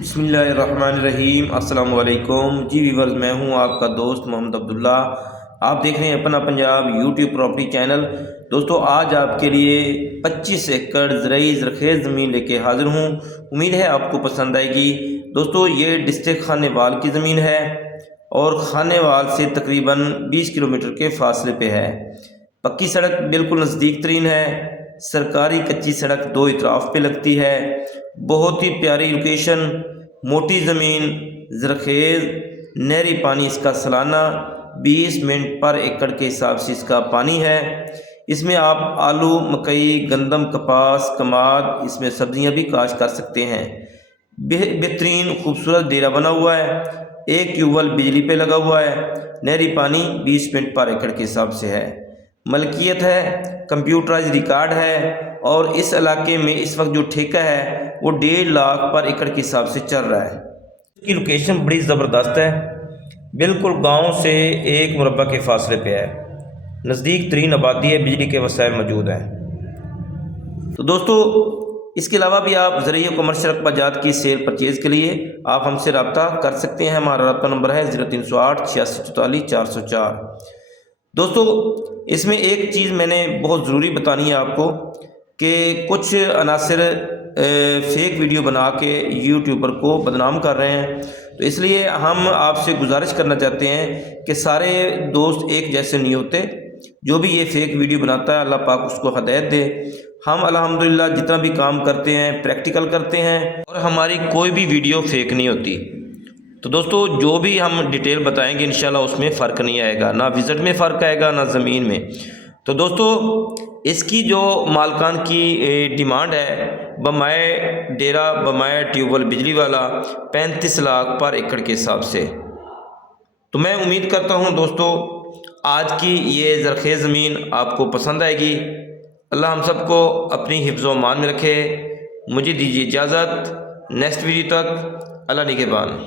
बिस्मिल्लाहिर्रहमानिर्रहीम। अस्सलाम वालेकुम जी व्यूअर्स, मैं हूं आपका दोस्त मोहम्मद अब्दुल्ला। आप देख रहे हैं अपना पंजाब यूट्यूब प्रॉपर्टी चैनल। दोस्तों, आज आपके लिए 25 एकड़ ज़रई ज़रख़ेज़ ज़मीन लेके हाज़िर हूं। उम्मीद है आपको पसंद आएगी। दोस्तों, ये डिस्ट्रिक्ट खानेवाल की ज़मीन है और खानेवाल से तकरीबन 20 किलोमीटर के फासले पे है। पक्की सड़क बिल्कुल नज़दीक तरीन है। सरकारी कच्ची सड़क दो इतराफ़ पे लगती है। बहुत ही प्यारी लोकेशन, मोटी ज़मीन, ज़रख़ेज़, नहरी पानी इसका सालाना 20 मिनट पर एकड़ के हिसाब से इसका पानी है। इसमें आप आलू, मकई, गंदम, कपास, कमाद, इसमें सब्जियां भी काश्त कर सकते हैं। बेहतरीन खूबसूरत डेरा बना हुआ है। एक ट्यूबवेल बिजली पे लगा हुआ है। नहरी पानी 20 मिनट पर एकड़ के हिसाब से है। मलकियत है, कंप्यूटराइज रिकॉर्ड है और इस इलाके में इस वक्त जो ठेका है वो 1.5 लाख पर एकड़ के हिसाब से चल रहा है। इसकी लोकेशन बड़ी ज़बरदस्त है, बिल्कुल गांव से 1 मुरब्बा के फासले पे है। नज़दीक तरीन आबादी है, बिजली के वसाइल मौजूद हैं। तो दोस्तों, इसके अलावा भी आप ज़रई कमर्शियल रकबाजात की सेल परचेज़ के लिए आप हमसे रब्ता कर सकते हैं। हमारा रब्ता नंबर है 0308 8644 404। दोस्तों, इसमें एक चीज़ मैंने बहुत ज़रूरी बतानी है आपको कि कुछ अनासिर फेक वीडियो बना के यूट्यूबर को बदनाम कर रहे हैं। तो इसलिए हम आपसे गुजारिश करना चाहते हैं कि सारे दोस्त एक जैसे नहीं होते। जो भी ये फेक वीडियो बनाता है, अल्लाह पाक उसको हदायत दे। हम अल्हम्दुलिल्लाह जितना भी काम करते हैं प्रैक्टिकल करते हैं और हमारी कोई भी वीडियो फेक नहीं होती। तो दोस्तों, जो भी हम डिटेल बताएंगे इंशाल्लाह उसमें फ़र्क नहीं आएगा, ना विज़िट में फ़र्क आएगा ना ज़मीन में। तो दोस्तों, इसकी जो मालकान की डिमांड है, बमाए डेरा, बमाए ट्यूबवेल बिजली वाला 35 लाख पर एकड़ के हिसाब से। तो मैं उम्मीद करता हूं दोस्तों, आज की ये ज़रख़ेज़ ज़मीन आपको पसंद आएगी। अल्लाह हम सबको अपनी हिफ्ज़ व अमान में रखे। मुझे दीजिए इजाज़त। नेक्स्ट वीडियो तक अल्लाह निगहबान।